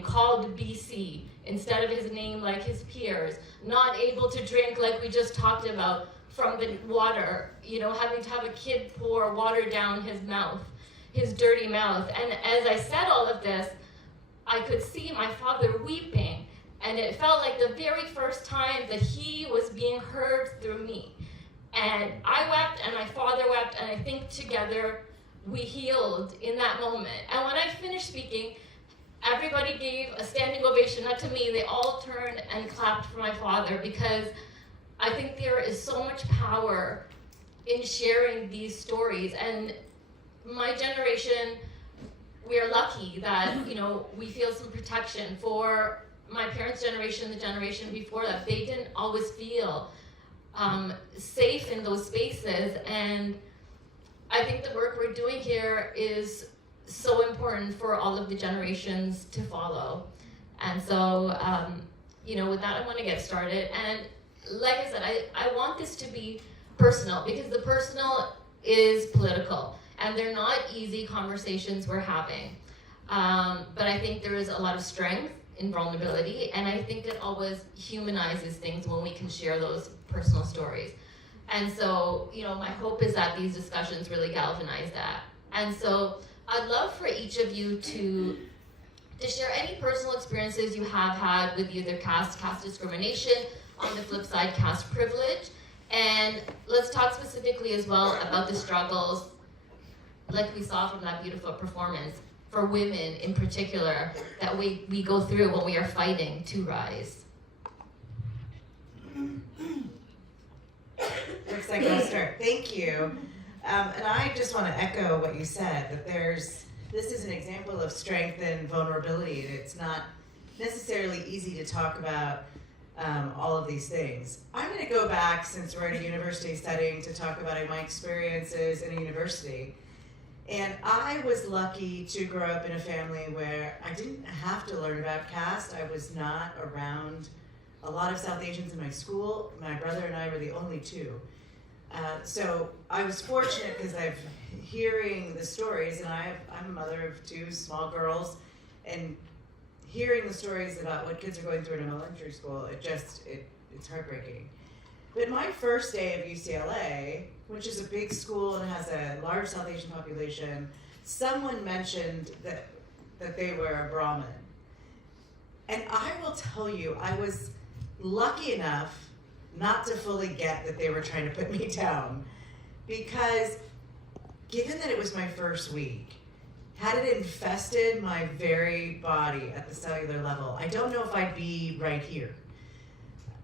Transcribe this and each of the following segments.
name, called BC instead of his name like his peers, not able to drink like we just talked about from the water, having to have a kid pour water down his mouth, his dirty mouth. And as I said all of this, I could see my father weeping, and it felt like the very first time that he was being heard through me. And I wept, and my father wept, and I think together we healed in that moment. And when I finished speaking, everybody gave a standing ovation, not to me, they all turned and clapped for my father, because I think there is so much power in sharing these stories. And my generation, we are lucky that, we feel some protection. For my parents' generation, the generation before that, they didn't always feel safe in those spaces. And I think the work we're doing here is so important for all of the generations to follow. And so, with that, I want to get started. And like I said, I want this to be personal, because the personal is political, and they're not easy conversations we're having. But I think there is a lot of strength in vulnerability, and I think it always humanizes things when we can share those personal stories. And so, my hope is that these discussions really galvanize that. And so I'd love for each of you to share any personal experiences you have had with either caste discrimination, on the flip side, caste privilege. And let's talk specifically as well about the struggles, like we saw from that beautiful performance, for women in particular, that we go through when we are fighting to rise. Looks like I'll start. Thank you. And I just want to echo what you said, that this is an example of strength and vulnerability. It's not necessarily easy to talk about all of these things. I'm going to go back, since we're in a university setting, to talk about my experiences in a university. And I was lucky to grow up in a family where I didn't have to learn about caste. I was not around a lot of South Asians in my school. My brother and I were the only two. So I was fortunate, because I'm hearing the stories, and I'm a mother of two small girls, and hearing the stories about what kids are going through in elementary school, it's heartbreaking. But my first day of UCLA, which is a big school and has a large South Asian population, someone mentioned that they were a Brahmin. And I will tell you, I was lucky enough not to fully get that they were trying to put me down, because given that it was my first week, had it infested my very body at the cellular level, I don't know if I'd be right here.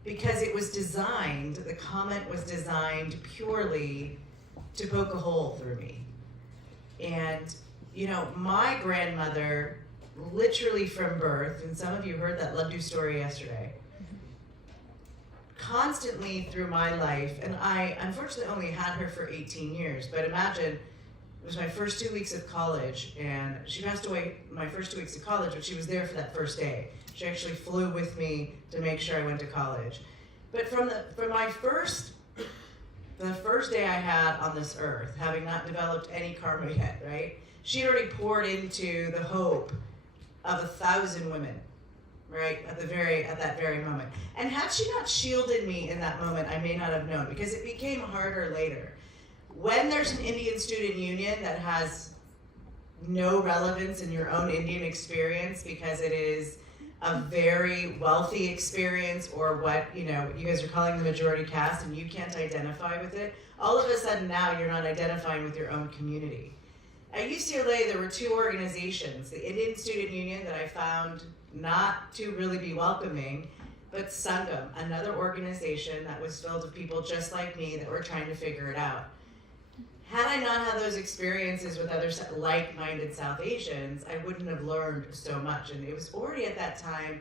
Because it was designed, the comment was designed purely to poke a hole through me. And, my grandmother, literally from birth, and some of you heard that Laddu story yesterday, constantly through my life, and I unfortunately only had her for 18 years, but imagine, it was my first 2 weeks of college, and she passed away my first 2 weeks of college, but she was there for that first day. She actually flew with me to make sure I went to college. But from the first day I had on this earth, having not developed any karma yet, right? She had already poured into the hope of 1,000 women, right? At that very moment. And had she not shielded me in that moment, I may not have known, because it became harder later. When there's an Indian student union that has no relevance in your own Indian experience, because it is a very wealthy experience, or what you guys are calling the majority caste, and you can't identify with it, all of a sudden now you're not identifying with your own community. At UCLA, there were two organizations, the Indian Student Union, that I found not to really be welcoming, but Sangam, another organization that was filled with people just like me that were trying to figure it out. Had I not had those experiences with other like-minded South Asians, I wouldn't have learned so much. And it was already at that time,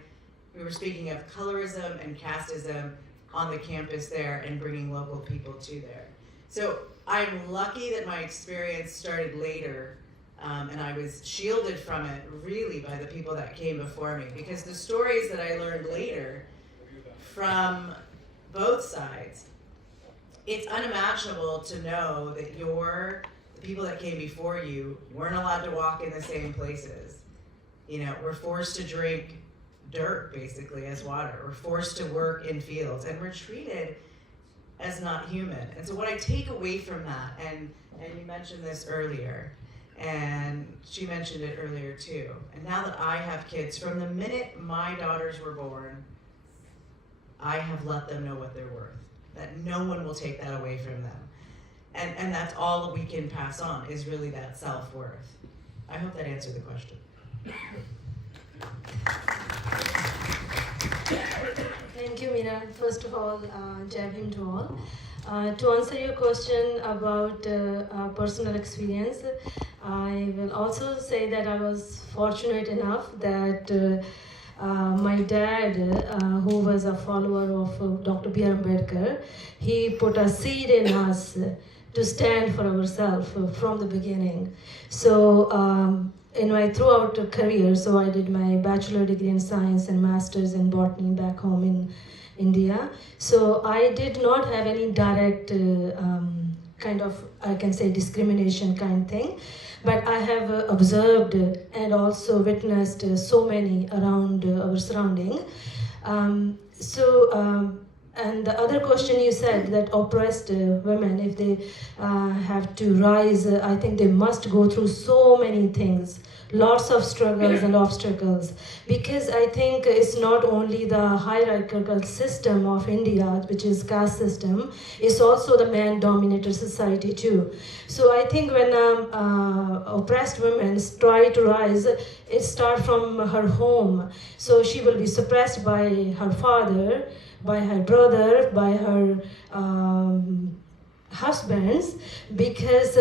we were speaking of colorism and casteism on the campus there, and bringing local people to there. So I'm lucky that my experience started later, and I was shielded from it really by the people that came before me, because the stories that I learned later from both sides, it's unimaginable to know that the people that came before you weren't allowed to walk in the same places. We're forced to drink dirt, basically, as water. We're forced to work in fields, and we're treated as not human. And so what I take away from that, and you mentioned this earlier, and she mentioned it earlier too, and now that I have kids, from the minute my daughters were born, I have let them know what they're worth, that no one will take that away from them. And that's all that we can pass on, is really that self-worth. I hope that answered the question. Thank you, Meera. First of all, Jai Bhim to all. To answer your question about personal experience, I will also say that I was fortunate enough that my dad, who was a follower of Dr. B.R. Ambedkar, he put a seed in us to stand for ourselves from the beginning. So in my throughout career, so I did my bachelor degree in science and master's in botany back home in India. So I did not have any direct kind of, I can say, discrimination kind thing. But I have observed and also witnessed so many around our surrounding. And the other question you said, that oppressed women, if they have to rise, I think they must go through so many things, lots of struggles and obstacles, because I think it's not only the hierarchical system of India, which is caste system, it's also the man-dominated society too. So I think when oppressed women try to rise, it starts from her home. So she will be suppressed by her father, by her brother, by her husbands, because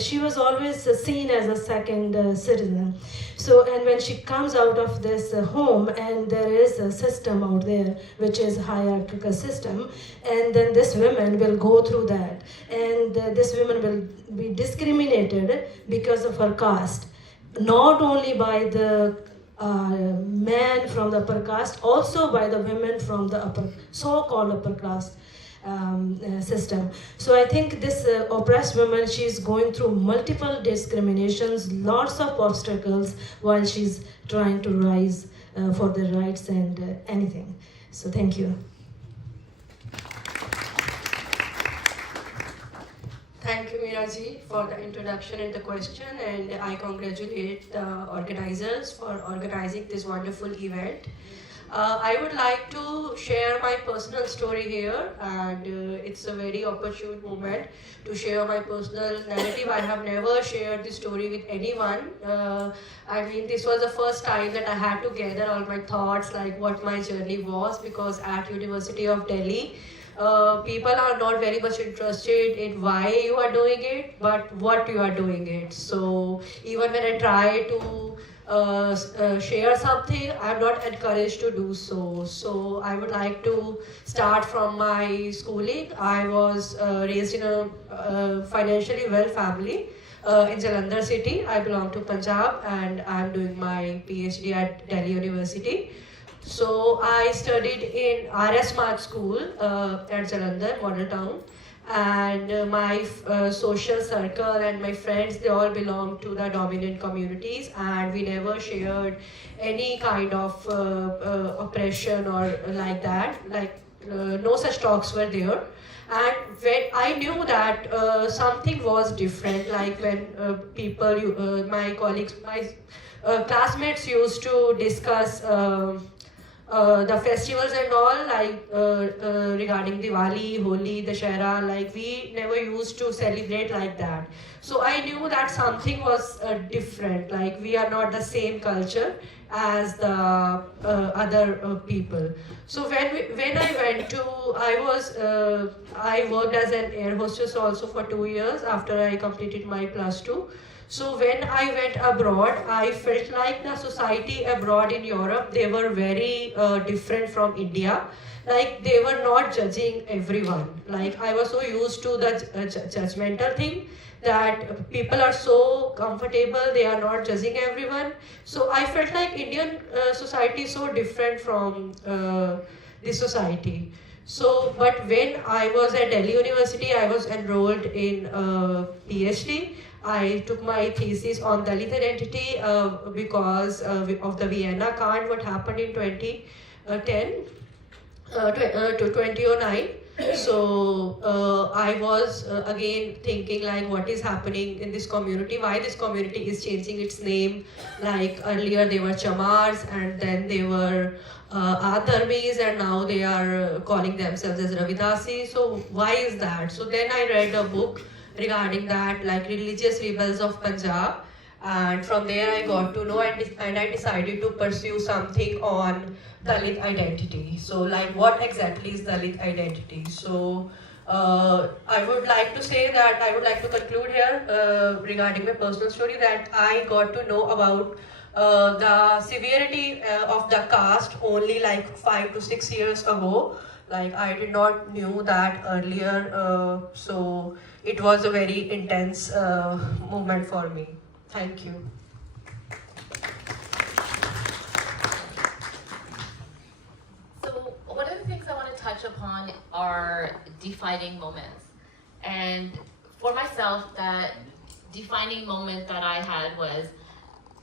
she was always seen as a second citizen. So, and when she comes out of this home, and there is a system out there, which is hierarchical system, and then this woman will go through that, and this woman will be discriminated because of her caste, not only by the men from the upper caste, also by the women from the so-called upper caste system. So I think this oppressed woman, she's going through multiple discriminations, lots of obstacles while she's trying to rise for their rights and anything. So thank you. Thank you, Meera ji, for the introduction and the question, and I congratulate the organizers for organizing this wonderful event. I would like to share my personal story here, and it's a very opportune moment to share my personal narrative. I have never shared this story with anyone. I mean, this was the first time that I had to gather all my thoughts, like what my journey was, because at University of Delhi, people are not very much interested in why you are doing it, but what you are doing it. So even when I try to share something, I'm not encouraged to do so. So I would like to start from my schooling. I was raised in a financially well family in Jalandhar city. I belong to Punjab, and I'm doing my PhD at Delhi University. So I studied in RS Smart School at Jalandhar, Model Town, and my social circle and my friends, they all belong to the dominant communities, and we never shared any kind of oppression or like that, like no such talks were there. And when I knew that something was different, like when people, my colleagues, my classmates used to discuss the festivals and all, like regarding Diwali, Holi, Dashera, like we never used to celebrate like that. So I knew that something was different, like we are not the same culture as the other people. So when I went to, I worked as an air hostess also for 2 years after I completed my +2. So when I went abroad, I felt like the society abroad in Europe, they were very different from India. Like they were not judging everyone. Like I was so used to the judgmental thing, that people are so comfortable, they are not judging everyone. So I felt like Indian society is so different from this society. So, but when I was at Delhi University, I was enrolled in PhD. I took my thesis on Dalit identity because of the Vienna Card, what happened in 2010 to 2009. So I was again thinking like what is happening in this community, why this community is changing its name. Like earlier they were Chamars and then they were Adharmis and now they are calling themselves as Ravidasi. So why is that? So then I read a book regarding that, like Religious Rebels of Punjab, and from there I got to know and I decided to pursue something on Dalit identity. So like what exactly is Dalit identity? So I would like to say that I would like to conclude here regarding my personal story that I got to know about the severity of the caste only like 5 to 6 years ago. Like I did not knew that earlier, so it was a very intense moment for me. Thank you. So one of the things I want to touch upon are defining moments. And for myself, that defining moment that I had was,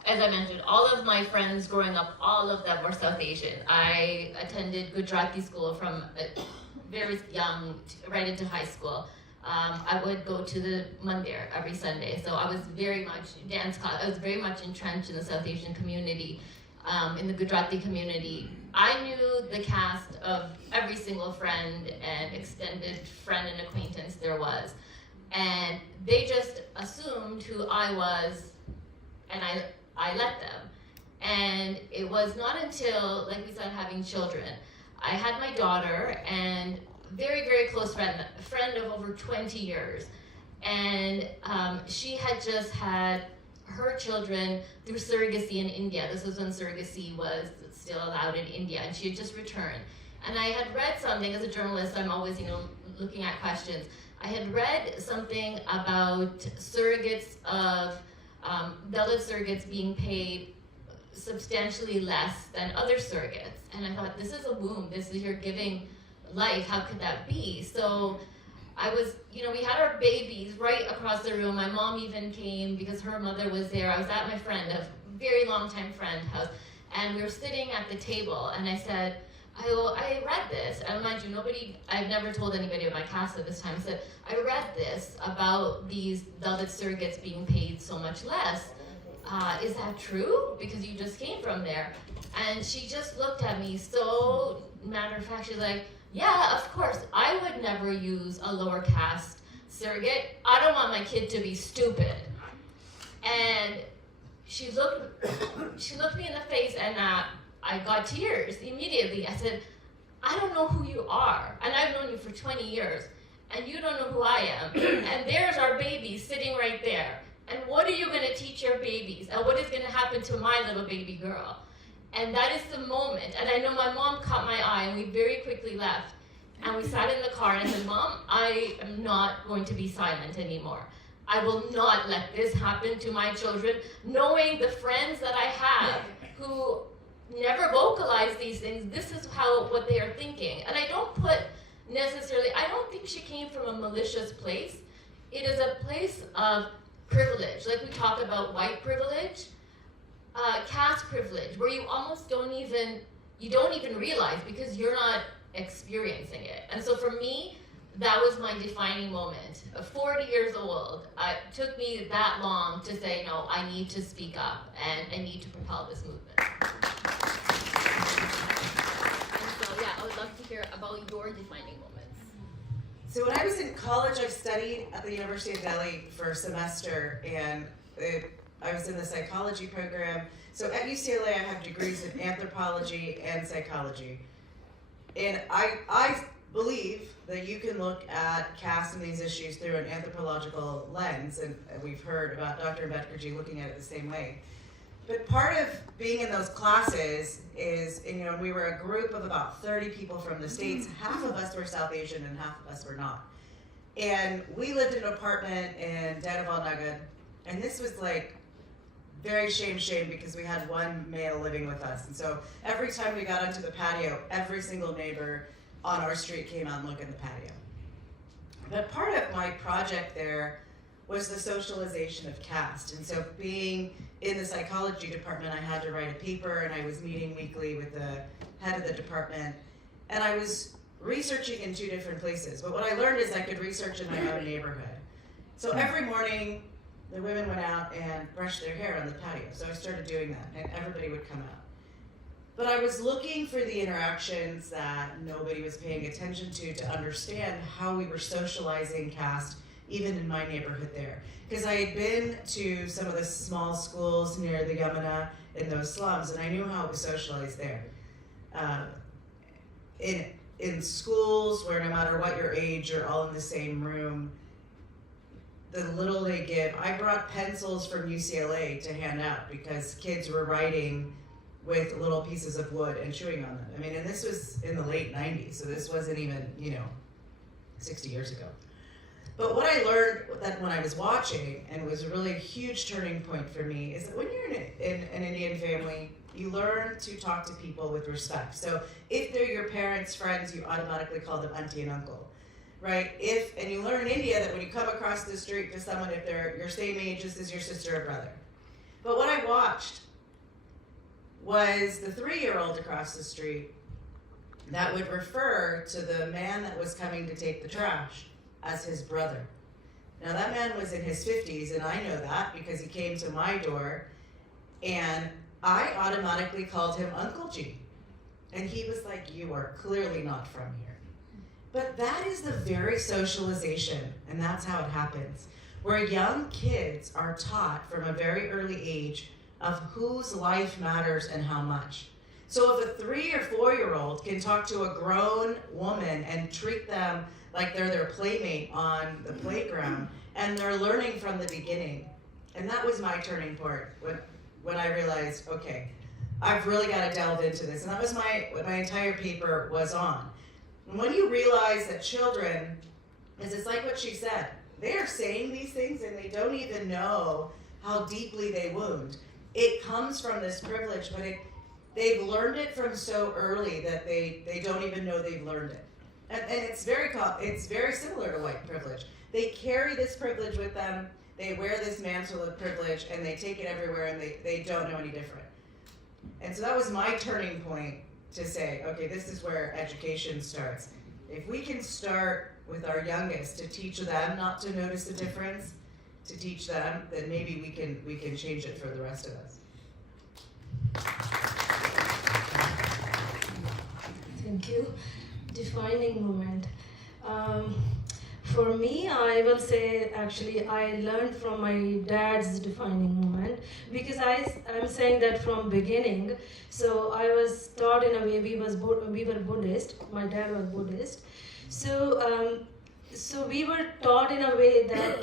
as I mentioned, all of my friends growing up, all of them were South Asian. I attended Gujarati school from very young, right into high school. I would go to the mandir every Sunday, so I was very much dance class. I was very much entrenched in the South Asian community, in the Gujarati community. I knew the caste of every single friend and extended friend and acquaintance there was, and they just assumed who I was, and I let them. And it was not until, like we said, having children. I had my daughter, and very, very close friend of over 20 years. And she had just had her children through surrogacy in India. This was when surrogacy was still allowed in India, and she had just returned. And I had read something, as a journalist, I'm always, looking at questions. I had read something about surrogates of Dalit surrogates being paid substantially less than other surrogates. And I thought, this is a womb, you're giving life, how could that be? So I was, we had our babies right across the room. My mom even came because her mother was there. I was at my friend, a very long time friend house, and we were sitting at the table, and I said, I read this, and mind you, I've never told anybody of my caste at this time. I said, I read this about these Dalit surrogates being paid so much less. Is that true? Because you just came from there. And she just looked at me so matter of fact, she's like, yeah, of course, I would never use a lower caste surrogate. I don't want my kid to be stupid. And she looked me in the face, and I got tears immediately. I said, I don't know who you are, and I've known you for 20 years, and you don't know who I am. And there's our baby sitting right there. And what are you going to teach your babies? And what is going to happen to my little baby girl? And that is the moment. And I know my mom caught my eye, and we very quickly left. And we sat in the car, and I said, Mom, I am not going to be silent anymore. I will not let this happen to my children, knowing the friends that I have who never vocalize these things. This is what they are thinking. And I don't think she came from a malicious place. It is a place of privilege. Like we talk about white privilege, caste privilege, where you almost don't even realize because you're not experiencing it. And so for me, that was my defining moment. 40 years old, it took me that long to say, no, I need to speak up and I need to propel this movement. And so, yeah, I would love to hear about your defining moments. So when I was in college, I studied at the University of Delhi for a semester, and I was in the psychology program. So at UCLA, I have degrees in anthropology and psychology. And I believe that you can look at caste and these issues through an anthropological lens, and we've heard about Dr. Ambedkarji looking at it the same way. But part of being in those classes is, we were a group of about 30 people from the States. Half of us were South Asian and half of us were not. And we lived in an apartment in Danaval Nugget, and this was like very shame because we had one male living with us. And so every time we got onto the patio, every single neighbor on our street came out and looked at the patio. But part of my project there was the socialization of caste. And so being in the psychology department, I had to write a paper, and I was meeting weekly with the head of the department. And I was researching in 2 different places. But what I learned is I could research in my own neighborhood. So every morning, the women went out and brushed their hair on the patio. So I started doing that, and everybody would come out. But I was looking for the interactions that nobody was paying attention to understand how we were socializing caste, even in my neighborhood there. Because I had been to some of the small schools near the Yamuna in those slums, and I knew how it was socialized there. In schools where no matter what your age, you're all in the same room, the little they give. I brought pencils from UCLA to hand out because kids were writing with little pieces of wood and chewing on them. I mean, and this was in the late 90s, so this wasn't even, 60 years ago. But what I learned that when I was watching, and it was a really huge turning point for me, is that when you're in an Indian family, you learn to talk to people with respect. So if they're your parents' friends, you automatically call them auntie and uncle, right? And you learn in India that when you come across the street to someone, if they're your same age, this is your sister or brother. But what I watched was the 3-year-old across the street that would refer to the man that was coming to take the trash as his brother. Now that man was in his 50s, and I know that because he came to my door, and I automatically called him Uncle G. And he was like, "You are clearly not from here." But that is the very socialization, and that's how it happens, where young kids are taught from a very early age of whose life matters and how much. So if a 3 or 4-year-old can talk to a grown woman and treat them like they're their playmate on the playground, and they're learning from the beginning. And that was my turning point when I realized, okay, I've really got to delve into this. And that was what my entire paper was on. And when you realize that children, it's like what she said, they are saying these things and they don't even know how deeply they wound. It comes from this privilege, but they've learned it from so early that they don't even know they've learned it. And it's very similar to white privilege. They carry this privilege with them, they wear this mantle of privilege, and they take it everywhere, and they don't know any different. And so that was my turning point to say, okay, this is where education starts. If we can start with our youngest to teach them not to notice the difference, to teach them, then maybe we can change it for the rest of us. Thank you. Defining moment. For me, I will say actually I learned from my dad's defining moment, because I'm saying that from beginning. So I was taught in a way, we were Buddhist. My dad was Buddhist. So we were taught in a way that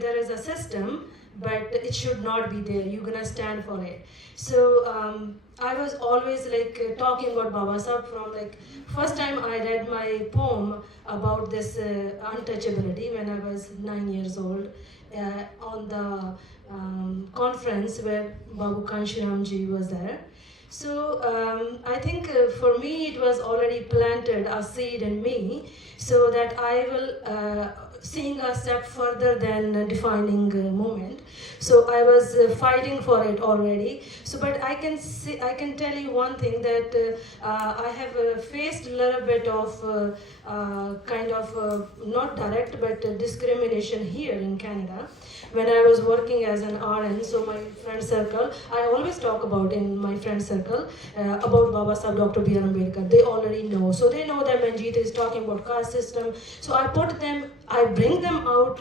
there is a system, but it should not be there. You're gonna stand for it. So I was always talking about Baba Sahib from first time I read my poem about this untouchability when I was 9 years old on the conference where Babu Kanshiram ji was there. So I think for me it was already planted a seed in me, so that I will seeing a step further than a defining moment. So I was fighting for it already. So, but I can tell you one thing, that I have faced a little bit of not direct but discrimination here in Canada. When I was working as an RN, so my friend circle, I always talk about in my friend circle about Baba Sahib, Dr. B.R. Ambedkar. They already know. So they know that Manjeet is talking about caste system. So I bring them out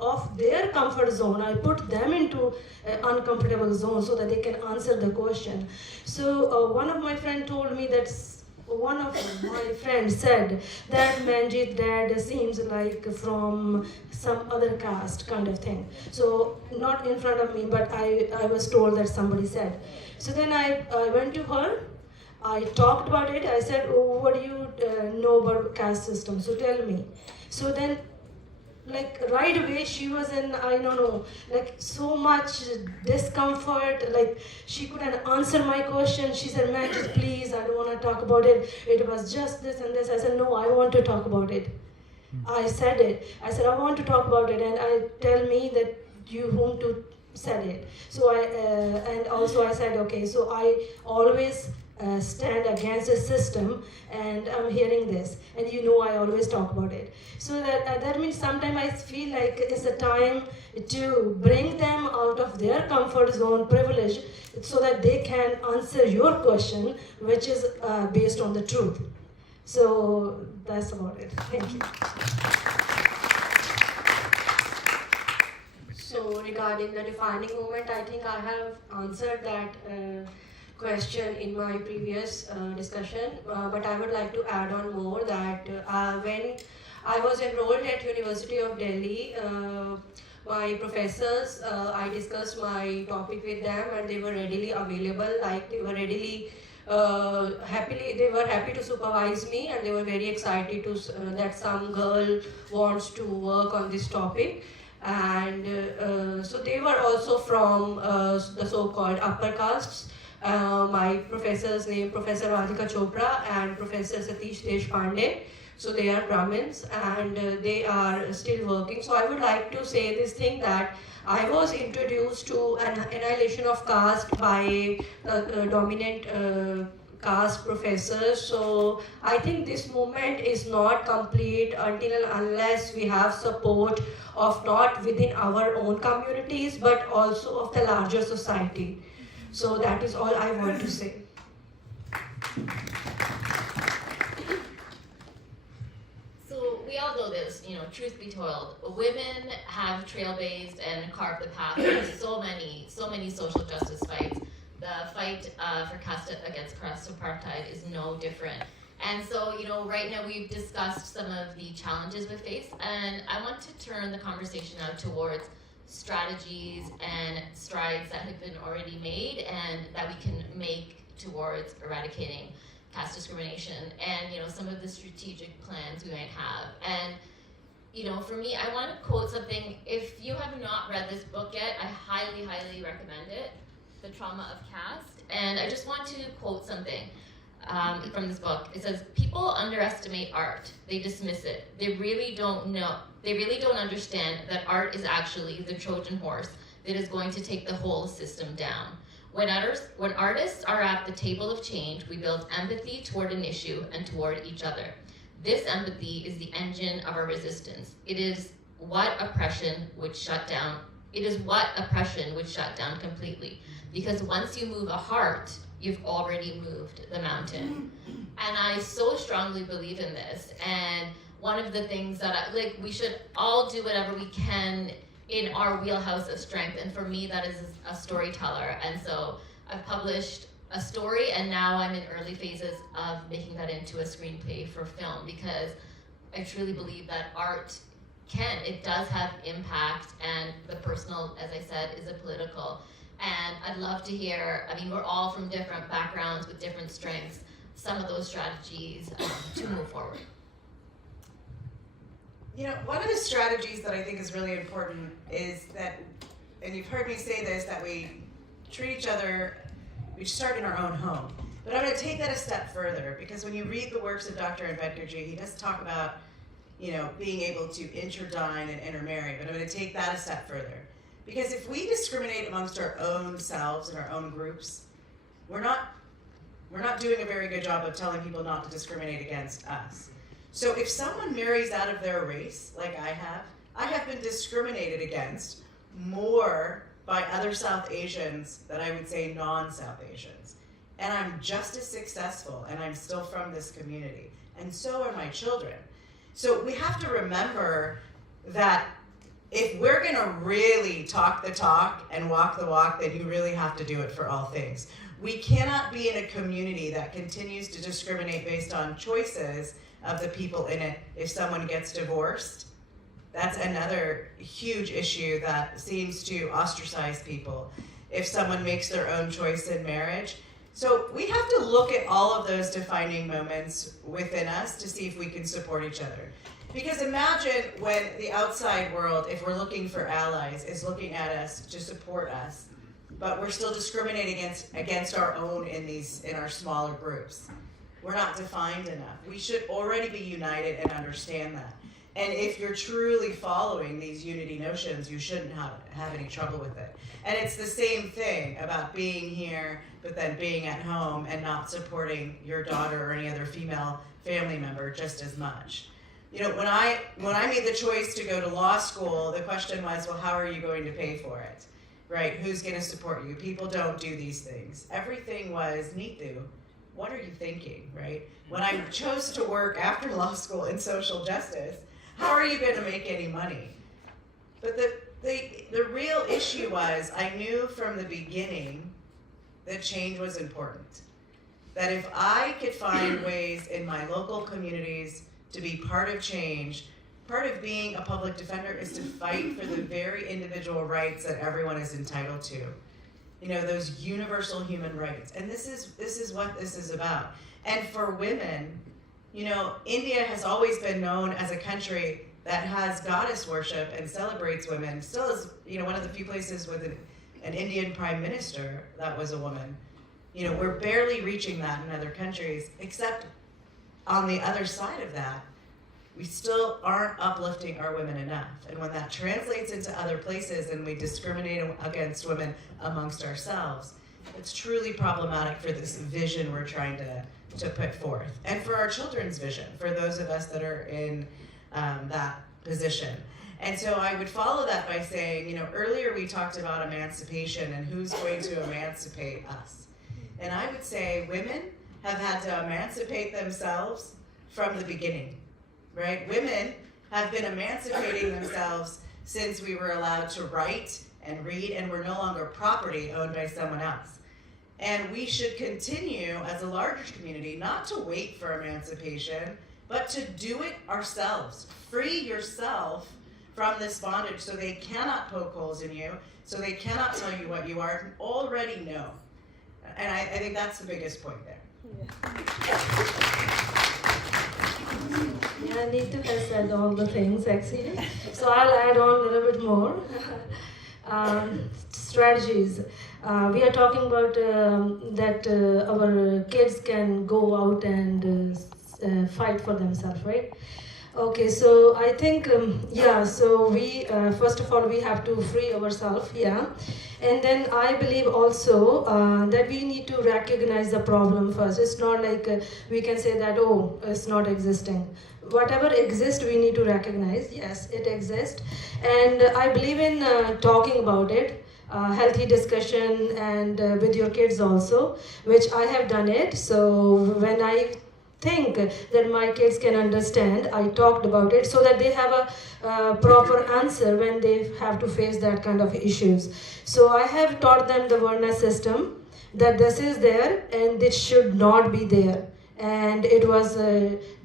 of their comfort zone. I put them into an uncomfortable zone so that they can answer the question. So one of my friends told me that one of my friends said that Manjeet dad seems like from some other caste kind of thing. So not in front of me, but I was told that somebody said. So then I went to her. I talked about it. I said, "Oh, what do you know about caste system? So tell me." So then like right away she was in, I don't know, like so much discomfort, like she couldn't answer my question. She said, "Ma'am, just please, I don't want to talk about it. It was just this and this." I said, "No, I want to talk about it." I said it. I said, "I want to talk about it," and I tell me that you whom to said it. So and also I said, okay, so I always stand against the system, and I'm hearing this, and I always talk about it. So that means sometimes I feel like it's a time to bring them out of their comfort zone privilege so that they can answer your question, which is based on the truth. So that's about it. Thank you. So regarding the defining moment, I think I have answered that question in my previous discussion, but I would like to add on more that when I was enrolled at University of Delhi, my professors, I discussed my topic with them, and they were readily available, like they were readily they were happy to supervise me, and they were very excited to that some girl wants to work on this topic. And so they were also from the so-called upper castes. My professor's name, Professor Radhika Chopra and Professor Satish Deshpande. So they are Brahmins, and they are still working. So I would like to say this thing that I was introduced to an annihilation of caste by dominant caste professors. So I think this movement is not complete until and unless we have support of not within our own communities, but also of the larger society. So that is all I want to say. So we all know this, truth be told, women have trailblazed and carved the path for so many social justice fights. The fight against caste apartheid is no different. And so, right now we've discussed some of the challenges we face, and I want to turn the conversation now towards strategies and strides that have been already made and that we can make towards eradicating caste discrimination, and some of the strategic plans we might have. And for me, I want to quote something. If you have not read this book yet, I highly recommend it, The Trauma of Caste. And I just want to quote something from this book. It says, "People underestimate art. They dismiss it. They really don't understand that art is actually the Trojan horse that is going to take the whole system down. When artists are at the table of change, we build empathy toward an issue and toward each other. This empathy is the engine of our resistance. It is what oppression would shut down completely. Because once you move a heart, you've already moved the mountain." And I so strongly believe in this. And one of the things that we should all do whatever we can in our wheelhouse of strength. And for me, that is a storyteller. And so I've published a story, and now I'm in early phases of making that into a screenplay for film, because I truly believe that art it does have impact, and the personal, as I said, is a political. And I'd love to hear, we're all from different backgrounds with different strengths, some of those strategies to move forward. One of the strategies that I think is really important is that, and you've heard me say this, that we treat each other, we start in our own home. But I'm going to take that a step further, because when you read the works of Dr. Ambedkarji, he does talk about, being able to interdine and intermarry, but I'm going to take that a step further. Because if we discriminate amongst our own selves and our own groups, we're not doing a very good job of telling people not to discriminate against us. So if someone marries out of their race, like I have been discriminated against more by other South Asians than I would say non-South Asians. And I'm just as successful, and I'm still from this community. And so are my children. So we have to remember that if we're gonna really talk the talk and walk the walk, then you really have to do it for all things. We cannot be in a community that continues to discriminate based on choices of the people in it. If someone gets divorced, that's another huge issue that seems to ostracize people. If someone makes their own choice in marriage. So we have to look at all of those defining moments within us to see if we can support each other. Because imagine when the outside world, if we're looking for allies, is looking at us to support us, but we're still discriminating against our own in our smaller groups. We're not defined enough. We should already be united and understand that. And if you're truly following these unity notions, you shouldn't have any trouble with it. And it's the same thing about being here, but then being at home and not supporting your daughter or any other female family member just as much. You know, when I made the choice to go to law school, the question was, well, how are you going to pay for it? Right? Who's going to support you? People don't do these things. Everything was, Neetu, what are you thinking, right? When I chose to work after law school in social justice, how are you going to make any money? But the real issue was, I knew from the beginning that change was important. That if I could find ways in my local communities to be part of change, part of being a public defender is to fight for the very individual rights that everyone is entitled to. You know, those universal human rights. And this is what this is about. And for women, you know, India has always been known as a country that has goddess worship and celebrates women. Still is, you know, one of the few places with an Indian prime minister that was a woman. You know, we're barely reaching that in other countries, except on the other side of that, we still aren't uplifting our women enough. And when that translates into other places and we discriminate against women amongst ourselves, it's truly problematic for this vision we're trying to put forth. And for our children's vision, for those of us that are in that position. And so I would follow that by saying, you know, earlier we talked about emancipation and who's going to emancipate us. And I would say women have had to emancipate themselves from the beginning. Right? Women have been emancipating themselves since we were allowed to write and read, and we're no longer property owned by someone else. And we should continue as a larger community not to wait for emancipation, but to do it ourselves. Free yourself from this bondage so they cannot poke holes in you, so they cannot tell you what you are and already know. And I think that's the biggest point there. Yeah, Neetu has said all the things actually. So I'll add on a little bit more. Strategies. We are talking about that our kids can go out and fight for themselves, right? Okay, so I think, so we, first of all, we have to free ourselves, yeah. And then I believe also that we need to recognize the problem first. It's not like we can say that, oh, it's not existing. Whatever exists, we need to recognize, yes, it exists. And I believe in talking about it, healthy discussion and with your kids also, which I have done it. So when I think that my kids can understand, I talked about it so that they have a proper answer when they have to face that kind of issues. So I have taught them the Varna system, that this is there and it should not be there. And it was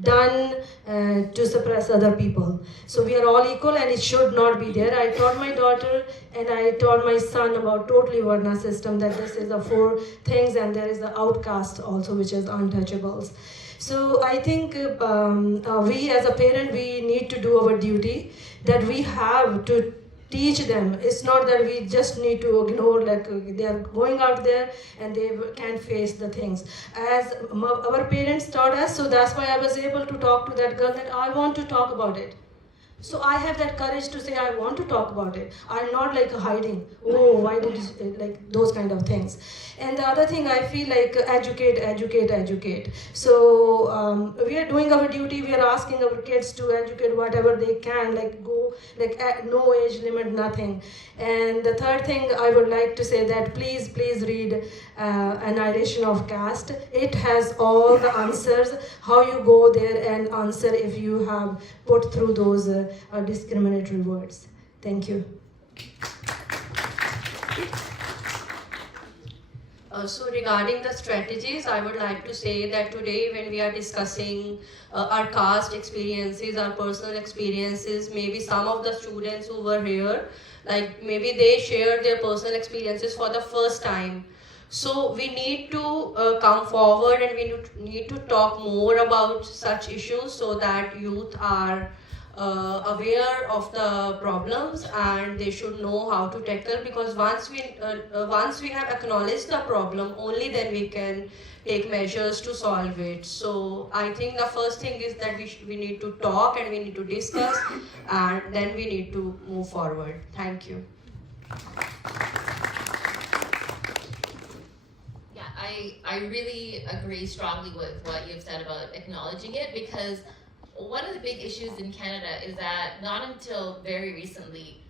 done to suppress other people. So we are all equal and it should not be there. I taught my daughter and I taught my son about totally Varna system, that this is the 4 things and there is the outcast also, which is untouchables. So I think we as a parent, we need to do our duty, that we have to teach them. It's not that we just need to ignore, like they are going out there and they can't face the things. As our parents taught us, so that's why I was able to talk to that girl that I want to talk about it. So I have that courage to say I want to talk about it. I'm not like hiding, oh, why did you, like those kind of things. And the other thing, I feel like educate, educate, educate. So we are doing our duty, we are asking our kids to educate whatever they can, like go, like at no age limit, nothing. And the third thing I would like to say that please read Annihilation of Caste. It has all the answers, how you go there and answer if you have put through those discriminatory words. Thank you. So regarding the strategies, I would like to say that today when we are discussing our caste experiences, our personal experiences, maybe some of the students who were here, like maybe they shared their personal experiences for the first time. So we need to come forward and we need to talk more about such issues so that youth are aware of the problems, and they should know how to tackle, because once we have acknowledged the problem, only then we can take measures to solve it. So I think the first thing is that we need to talk and we need to discuss, and then we need to move forward. Thank you. Yeah, I really agree strongly with what you've said about acknowledging it, because one of the big issues in Canada is that not until very recently,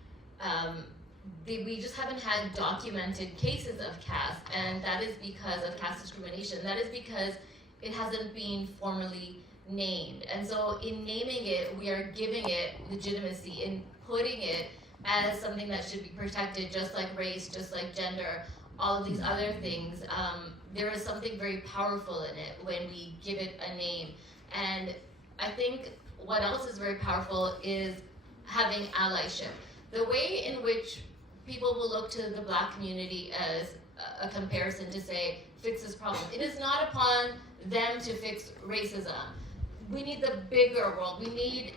we just haven't had documented cases of caste, and that is because of caste discrimination. That is because it hasn't been formally named. And so in naming it, we are giving it legitimacy, in putting it as something that should be protected, just like race, just like gender, all of these other things. There is something very powerful in it when we give it a name. And I think what else is very powerful is having allyship. The way in which people will look to the Black community as a comparison to say, fix this problem. It is not upon them to fix racism. We need the bigger world. We need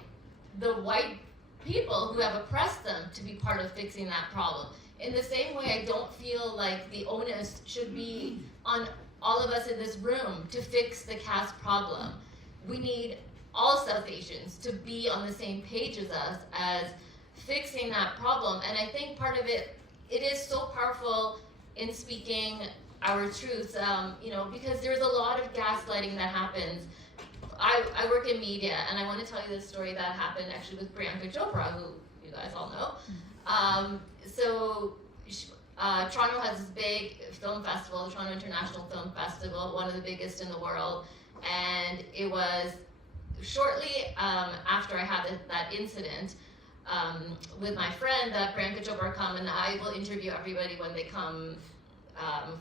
the white people who have oppressed them to be part of fixing that problem. In the same way, I don't feel like the onus should be on all of us in this room to fix the caste problem. We need all South Asians to be on the same page as us as fixing that problem. And I think part of it is so powerful in speaking our truths, because there's a lot of gaslighting that happens. I work in media, and I want to tell you this story that happened actually with Priyanka Chopra, who you guys all know. Toronto has this big film festival, the Toronto International Film Festival, one of the biggest in the world, and it was shortly after I had that incident with my friend that Priyanka Chopra come, and I will interview everybody when they come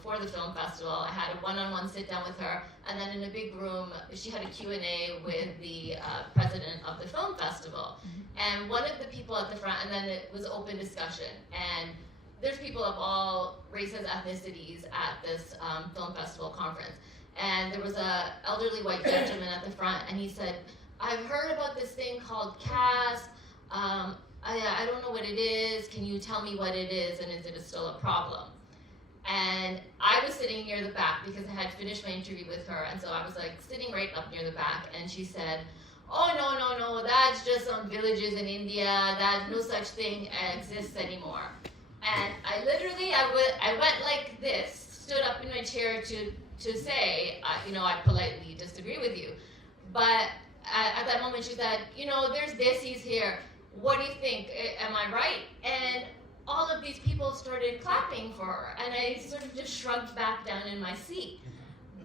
for the film festival. I had a one-on-one sit down with her, and then in a big room, she had a Q&A with the president of the film festival. And one of the people at the front, and then it was open discussion, and there's people of all races, ethnicities at this film festival conference. And there was a elderly white gentleman at the front, and he said, I've heard about this thing called caste. I don't know what it is. Can you tell me what it is, and is it still a problem? And I was sitting near the back because I had finished my interview with her, and so I was like sitting right up near the back, and she said, oh, no, that's just some villages in India, that no such thing exists anymore. And I literally, I went like this, stood up in my chair to say, I politely disagree with you. But at that moment she said, there's Desis here. What do you think? Am I right? And all of these people started clapping for her. And I sort of just shrugged back down in my seat.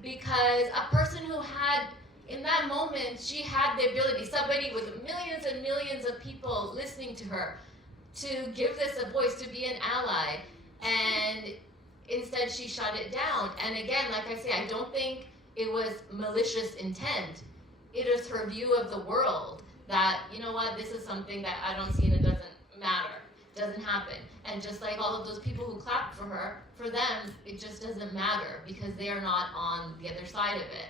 Because a person who had, in that moment, she had the ability, somebody with millions and millions of people listening to her, to give this a voice, to be an ally. And instead she shut it down. And again, like I say, I don't think it was malicious intent. It is her view of the world that, this is something that I don't see and it doesn't matter, doesn't happen. And just like all of those people who clapped for her, for them, it just doesn't matter because they are not on the other side of it.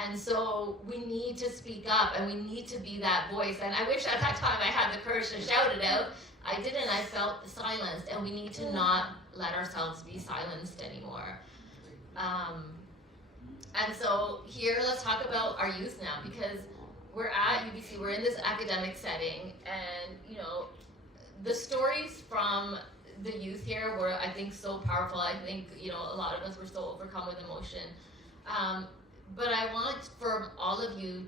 And so we need to speak up and we need to be that voice. And I wish at that time I had the courage to shout it out. I didn't, I felt silenced, and we need to not let ourselves be silenced anymore. And so here, let's talk about our youth now, because we're at UBC, we're in this academic setting, and the stories from the youth here were, I think, so powerful. I think, a lot of us were so overcome with emotion. But I want for all of you,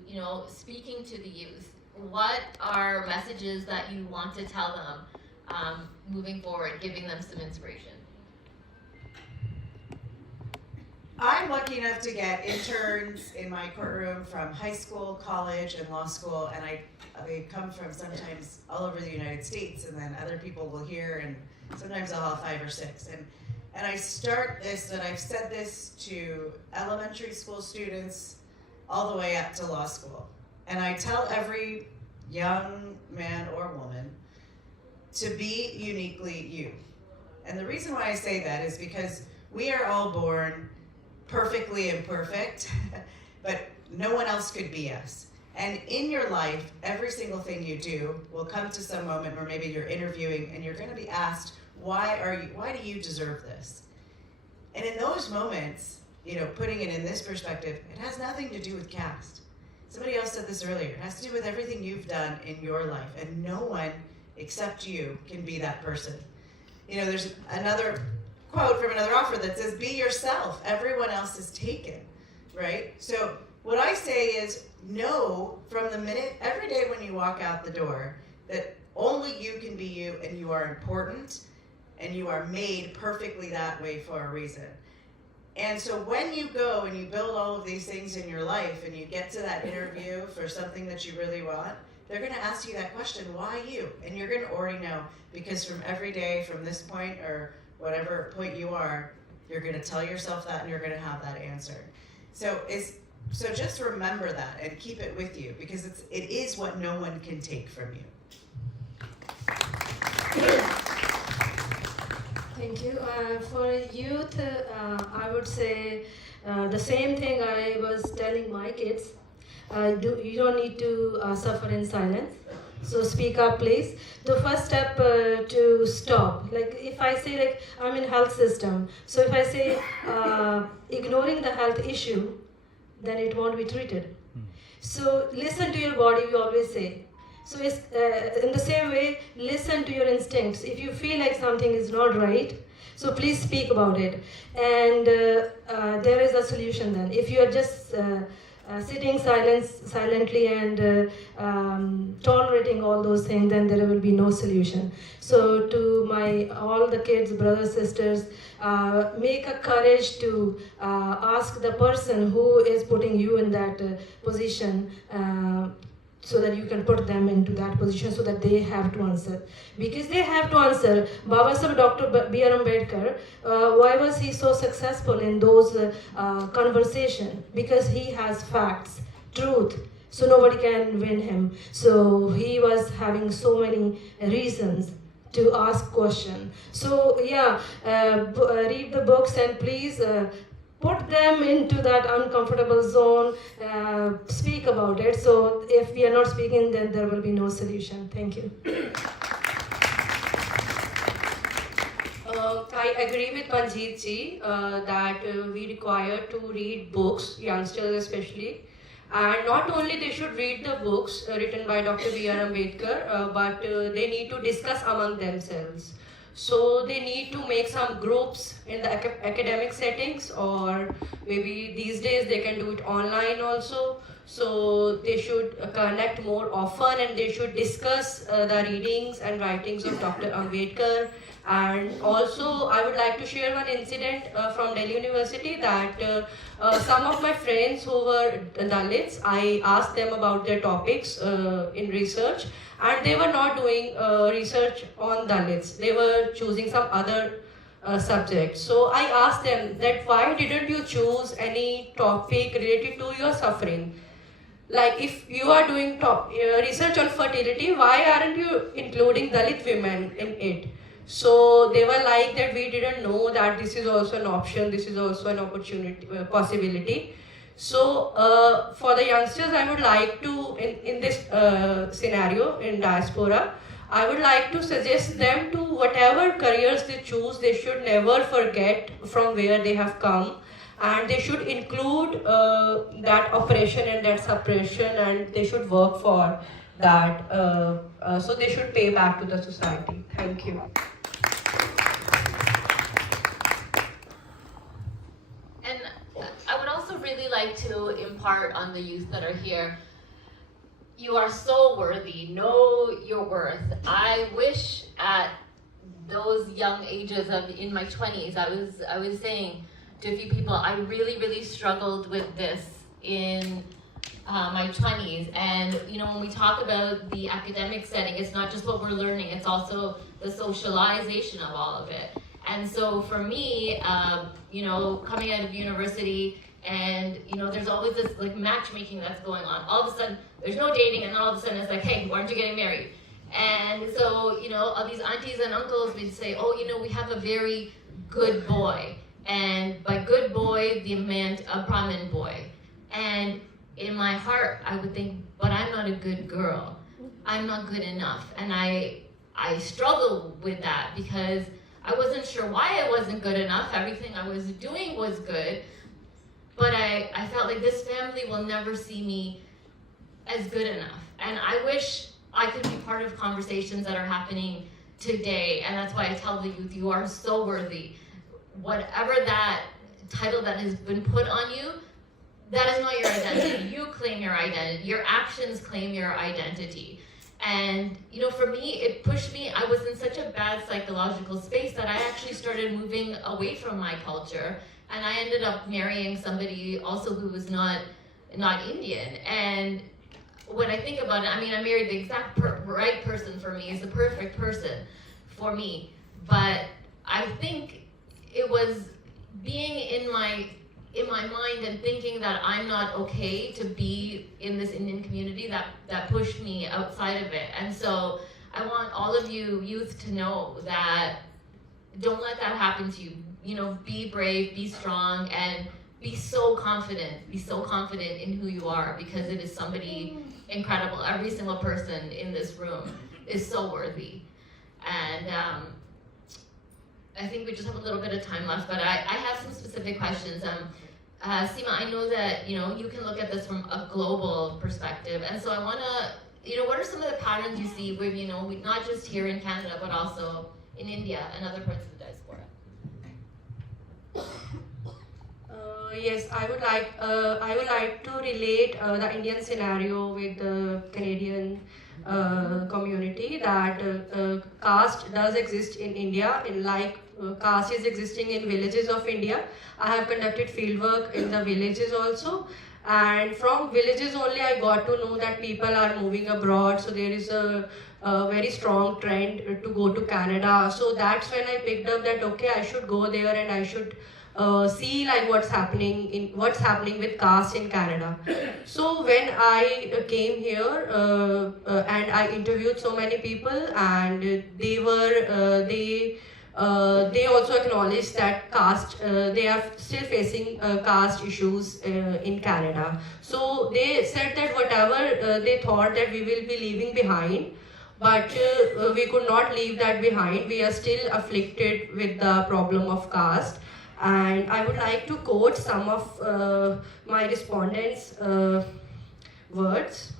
speaking to the youth, what are messages that you want to tell them moving forward, giving them some inspiration? I'm lucky enough to get interns in my courtroom from high school, college, and law school, and they come from sometimes all over the United States, and then other people will hear, and sometimes I'll have 5 or 6. And I start this, and I've said this to elementary school students all the way up to law school. And I tell every young man or woman to be uniquely you. And the reason why I say that is because we are all born perfectly imperfect, but no one else could be us. And in your life, every single thing you do will come to some moment where maybe you're interviewing and you're going to be asked, why do you deserve this? And in those moments, putting it in this perspective, it has nothing to do with caste. Somebody else said this earlier. It has to do with everything you've done in your life, and no one except you can be that person. There's another quote from another author that says, be yourself. Everyone else is taken, right? So what I say is, know from the minute, every day when you walk out the door, that only you can be you, and you are important, and you are made perfectly that way for a reason. And so when you go and you build all of these things in your life and you get to that interview for something that you really want, they're going to ask you that question, why you? And you're going to already know, because from every day from this point or whatever point you are, you're going to tell yourself that and you're going to have that answer. So just remember that and keep it with you, because it is what no one can take from you. Thank you. For youth, I would say the same thing I was telling my kids. You don't need to suffer in silence. So speak up, please. The first step to stop, like if I say I'm in health system, so if I say ignoring the health issue, then it won't be treated. So listen to your body, we always say. So it's, in the same way, listen to your instincts. If you feel like something is not right, so please speak about it. And there is a solution then. If you are just sitting silently and tolerating all those things, then there will be no solution. So to all the kids, brothers, sisters, make a courage to ask the person who is putting you in that position, so that you can put them into that position, so that they have to answer. Because they have to answer. Baba Sahib Dr. B.R. Ambedkar, why was he so successful in those conversations? Because he has facts, truth, so nobody can win him. So he was having so many reasons to ask questions. So yeah, read the books and please put them into that uncomfortable zone, speak about it. So if we are not speaking, then there will be no solution. Thank you. I agree with Manjeet ji that we require to read books, youngsters especially. And not only they should read the books written by Dr. B.R. Ambedkar, but they need to discuss among themselves. So they need to make some groups in the academic settings, or maybe these days they can do it online also. So they should connect more often, and they should discuss the readings and writings of Dr. Ambedkar. And also I would like to share one incident from Delhi University, that some of my friends who were Dalits, I asked them about their topics in research, and they were not doing research on Dalits. They were choosing some other subject. So I asked them that why didn't you choose any topic related to your suffering? Like if you are doing research on fertility, why aren't you including Dalit women in it? So they were like that we didn't know that this is also an option, this is also an opportunity, possibility. So for the youngsters, I would like to, in this scenario in diaspora, I would like to suggest them to whatever careers they choose, they should never forget from where they have come, and they should include that oppression and that suppression, and they should work for that. So they should pay back to the society. Thank you. And I would also really like to impart on the youth that are here, you are so worthy, know your worth. I wish at those young ages of in my 20s, I was saying to a few people, I really struggled with this in my 20s. And you know, when we talk about the academic setting, it's not just what we're learning, it's also the socialization of all of it. And so for me, you know, coming out of university, and you know, there's always this like matchmaking that's going on. All of a sudden, there's no dating, and then all of a sudden it's like, hey, why aren't you getting married? And so, you know, all these aunties and uncles would say, oh, you know, we have a very good boy. And by good boy, they meant a Brahmin boy. And in my heart, I would think, but I'm not a good girl. I'm not good enough. And I struggle with that because I wasn't sure why I wasn't good enough. Everything I was doing was good, but I felt like this family will never see me as good enough. And I wish I could be part of conversations that are happening today. And that's why I tell the youth, you are so worthy. Whatever that title that has been put on you, that is not your identity. You claim your identity. Your actions claim your identity. And, you know, for me, it pushed me. I was in such a bad psychological space that I actually started moving away from my culture. And I ended up marrying somebody also who was not Indian. And when I think about it, I mean, I married the exact right person for me. Is the perfect person for me. But I think it was being in my mind and thinking that I'm not okay to be in this Indian community that pushed me outside of it. And so I want all of you youth to know that don't let that happen to you. You know, be brave, be strong, and be so confident. Be so confident in who you are, because it is somebody incredible. Every single person in this room is so worthy. And I think we just have a little bit of time left, but I have some specific questions. Seema, I know that, you know, you can look at this from a global perspective, and so I want to, you know, what are some of the patterns you see with, you know, not just here in Canada, but also in India and other parts of the diaspora? Yes, I would like to relate the Indian scenario with the Canadian community, that caste does exist in India, caste is existing in villages of India. I have conducted fieldwork in the villages also, and from villages only I got to know that people are moving abroad. So there is a very strong trend to go to Canada. So that's when I picked up that okay, I should go there and I should see like what's happening with caste in Canada. So when I came here and I interviewed so many people, and they also acknowledged that caste, they are still facing caste issues in Canada. So they said that whatever they thought that we will be leaving behind, but we could not leave that behind. We are still afflicted with the problem of caste. And I would like to quote some of my respondents' words.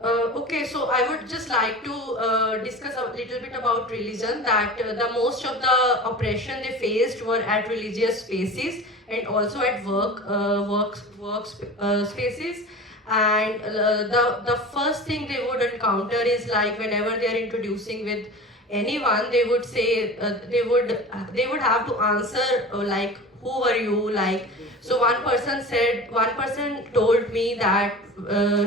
Okay, so I would just like to discuss a little bit about religion, that the most of the oppression they faced were at religious spaces and also at work spaces. And the first thing they would encounter is like whenever they are introducing with anyone, they would say they would have to answer like, who are you? Like, so one person told me that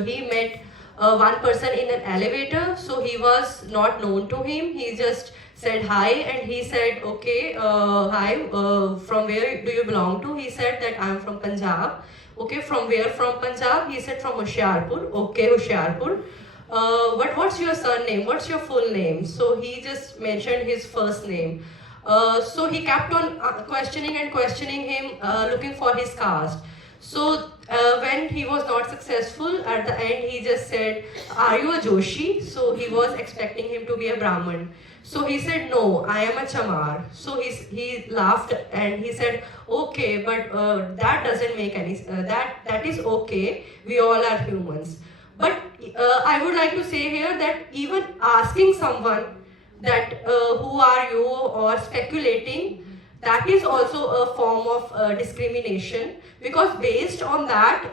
he met one person in an elevator, so he was not known to him. He just said hi, and he said, okay, hi, from where do you belong to? He said that I'm from Punjab. Okay, from where from Punjab? He said from Hoshiarpur. Okay, Hoshiarpur. But what's your surname? What's your full name? So he just mentioned his first name. So he kept on questioning him, looking for his caste. So when he was not successful, at the end he just said, are you a Joshi? So he was expecting him to be a Brahmin. So he said, no, I am a Chamar. So he laughed and he said, okay, but that doesn't make any sense. That is okay. We all are humans. But I would like to say here that even asking someone that who are you, or speculating, that is also a form of discrimination, because based on that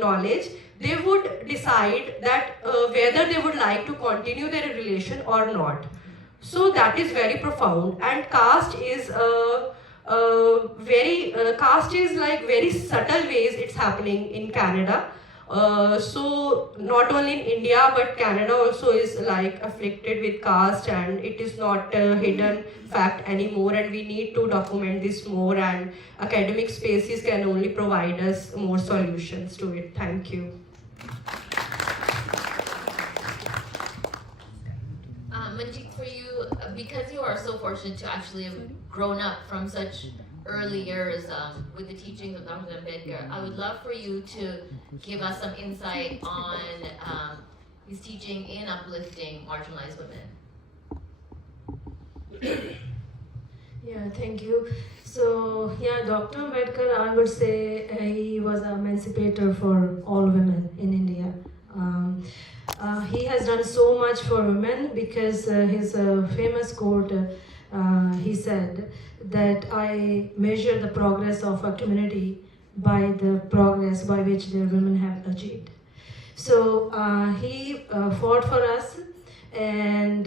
knowledge, they would decide that whether they would like to continue their relation or not. So that is very profound. And caste is caste is like very subtle ways it's happening in Canada. So not only in India, but Canada also is like afflicted with caste, and it is not a hidden fact anymore, and we need to document this more, and academic spaces can only provide us more solutions to it. Thank you. Manjeet, for you, because you are so fortunate to actually have grown up from such early years with the teachings of Dr. Ambedkar, I would love for you to give us some insight on his teaching in uplifting marginalized women. Yeah, thank you. So, yeah, Dr. Ambedkar, I would say he was an emancipator for all women in India. He has done so much for women because his famous quote, he said that I measure the progress of a community by the progress by which their women have achieved. So he fought for us, and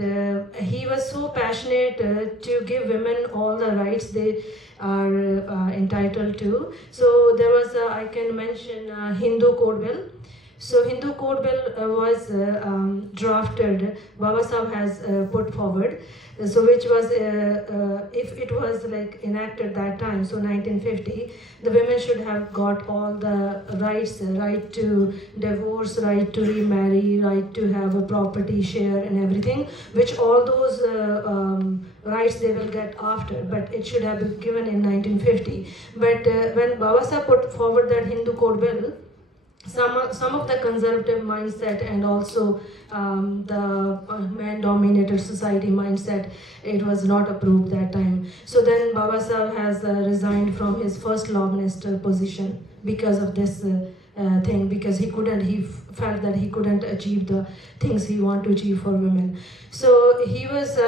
he was so passionate to give women all the rights they are entitled to. So there was, I can mention Hindu Code Bill. So Hindu Code Bill was drafted, Baba Sahib has put forward, so which was, if it was like enacted that time, so 1950, the women should have got all the rights, right to divorce, right to remarry, right to have a property share and everything, which all those rights they will get after, but it should have been given in 1950. But when Baba Sahib put forward that Hindu Code Bill, some of the conservative mindset and also the man-dominated society mindset, it was not approved that time. So then Baba Sahib has resigned from his first law minister position because of this thing, because he felt that he couldn't achieve the things he wanted to achieve for women. So he was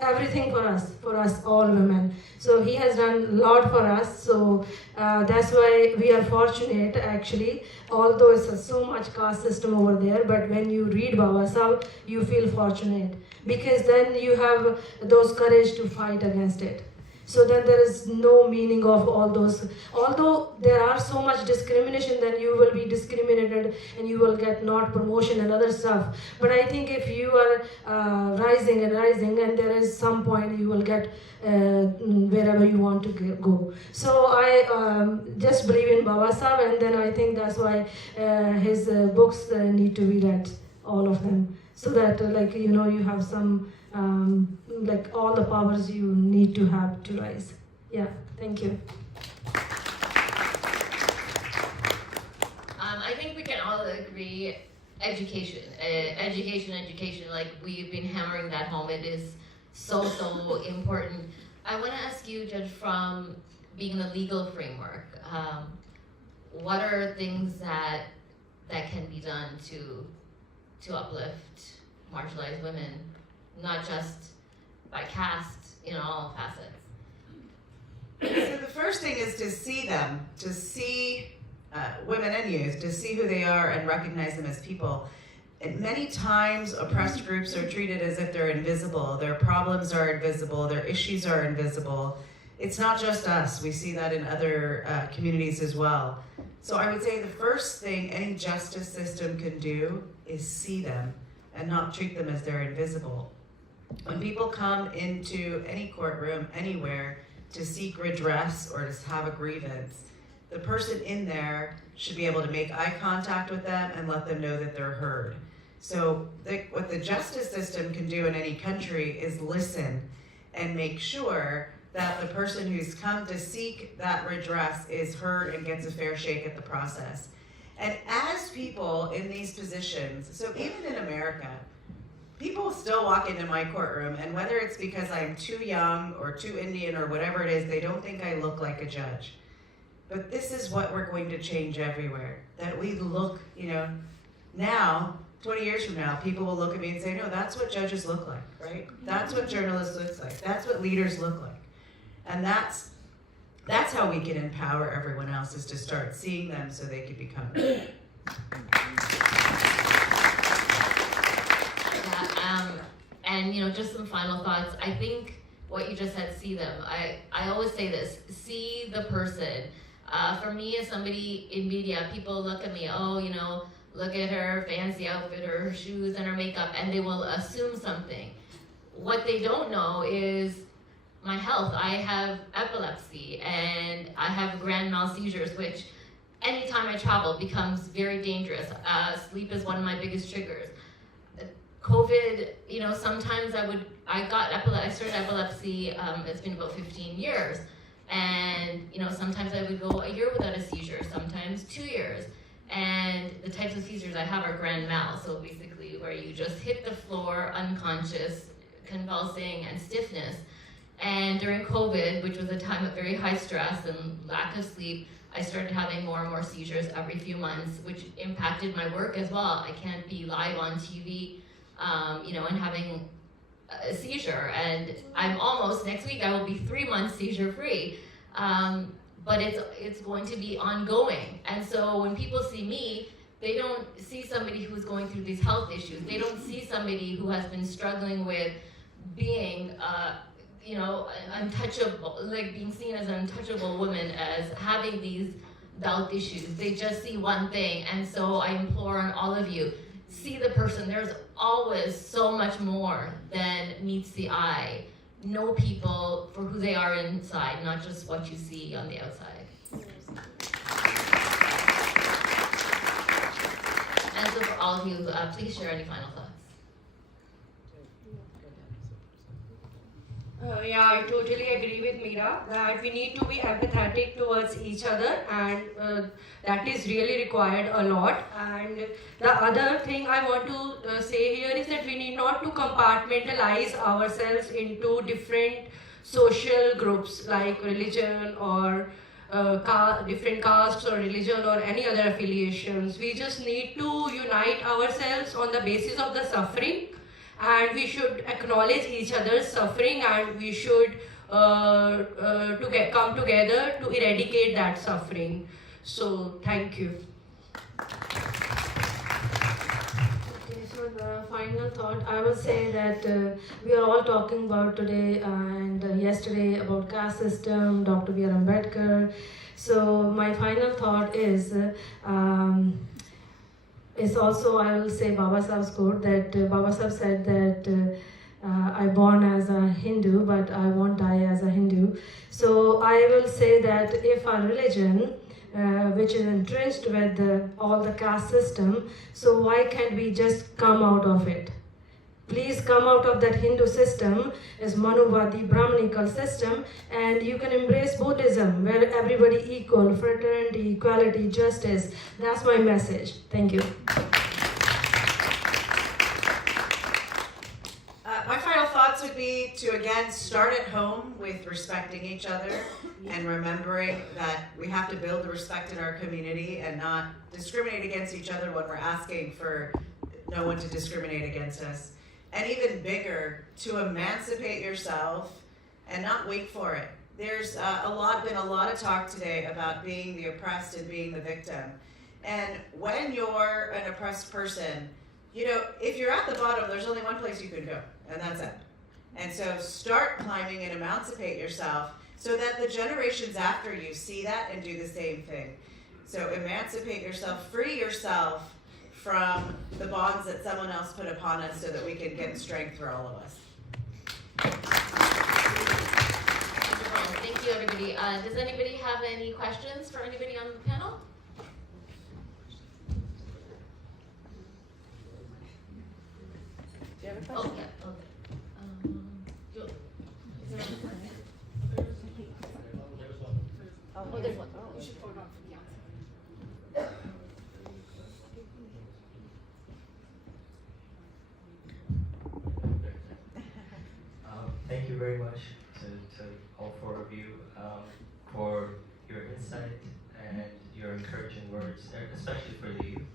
everything for us all women. So he has done a lot for us. So that's why we are fortunate actually, although it's so much caste system over there, but when you read Baba Sahib, you feel fortunate, because then you have those courage to fight against it. So then there is no meaning of all those, although there are so much discrimination, then you will be discriminated and you will get not promotion and other stuff. But I think if you are rising and there is some point you will get wherever you want to go. So I just believe in Baba Sahib, and then I think that's why his books need to be read, all of them, so that you have some like all the powers you need to have to rise. Yeah, thank you. I think we can all agree, education, like we've been hammering that home. It is so important. I want to ask you, Judge, from being in the legal framework, what are things that can be done to uplift marginalized women, not just by caste, in all facets? So the first thing is to see them, to see women and youth, to see who they are and recognize them as people. And many times oppressed groups are treated as if they're invisible. Their problems are invisible, their issues are invisible. It's not just us, we see that in other communities as well. So I would say the first thing any justice system can do is see them and not treat them as they're invisible. When people come into any courtroom, anywhere, to seek redress or to have a grievance, the person in there should be able to make eye contact with them and let them know that they're heard. So what the justice system can do in any country is listen and make sure that the person who's come to seek that redress is heard and gets a fair shake at the process. And as people in these positions, so even in America, people still walk into my courtroom, and whether it's because I'm too young or too Indian or whatever it is, they don't think I look like a judge. But this is what we're going to change everywhere, that we look, now, 20 years from now, people will look at me and say, no, that's what judges look like, right? That's what journalists look like. That's what leaders look like. And that's how we can empower everyone else, is to start seeing them so they can become better. And just some final thoughts. I think what you just said, see them. I always say this, see the person. For me, as somebody in media, people look at me, look at her fancy outfit, her shoes and her makeup, and they will assume something. What they don't know is my health. I have epilepsy and I have grand mal seizures, which anytime I travel becomes very dangerous. Sleep is one of my biggest triggers. COVID, you know, sometimes I started epilepsy, it's been about 15 years. And, you know, sometimes I would go a year without a seizure, sometimes 2 years. And the types of seizures I have are grand mal, so basically where you just hit the floor, unconscious, convulsing, and stiffness. And during COVID, which was a time of very high stress and lack of sleep, I started having more and more seizures every few months, which impacted my work as well. I can't be live on TV, you know, and having a seizure. And I'm almost, next week I will be 3 months seizure free. But it's going to be ongoing. And so when people see me, they don't see somebody who's going through these health issues. They don't see somebody who has been struggling with being, you know, untouchable, like being seen as an untouchable woman, as having these health issues. They just see one thing. And so I implore on all of you, see the person. There's always so much more than meets the eye. Know people for who they are inside, not just what you see on the outside. And so for all of you, please share any final thoughts. Yeah, I totally agree with Meera that we need to be empathetic towards each other, and that is really required a lot. And the other thing I want to say here is that we need not to compartmentalize ourselves into different social groups like religion or different castes or religion or any other affiliations. We just need to unite ourselves on the basis of the suffering. And we should acknowledge each other's suffering, and we should come together to eradicate that suffering. So, thank you. Okay, so the final thought, I will say that we are all talking about today and yesterday about caste system, Dr. B.R. Ambedkar. So my final thought is, it's also, I will say, Baba Sahib's quote, that Baba Sahib said that I born as a Hindu, but I won't die as a Hindu. So I will say that if our religion, which is entrenched with all the caste system, so why can't we just come out of it? Please come out of that Hindu system, is Manuvadi Brahmanical system, and you can embrace Buddhism, where everybody equal, fraternity, equality, justice. That's my message. Thank you. My final thoughts would be to again start at home with respecting each other and remembering that we have to build the respect in our community and not discriminate against each other when we're asking for no one to discriminate against us. And even bigger, to emancipate yourself and not wait for it. There's been a lot of talk today about being the oppressed and being the victim. And when you're an oppressed person, you know, if you're at the bottom, there's only one place you can go, and that's up. And so start climbing and emancipate yourself so that the generations after you see that and do the same thing. So emancipate yourself, free yourself from the bonds that someone else put upon us so that we can get strength for all of us. Thank you, everybody. Does anybody have any questions for anybody on the panel? Do you have a Oh, question? yeah. Okay. Is there a question? Oh, there's one. Oh. You should put it on for the answer. Thank you very much to all four of you for your insight and your encouraging words, especially for the youth.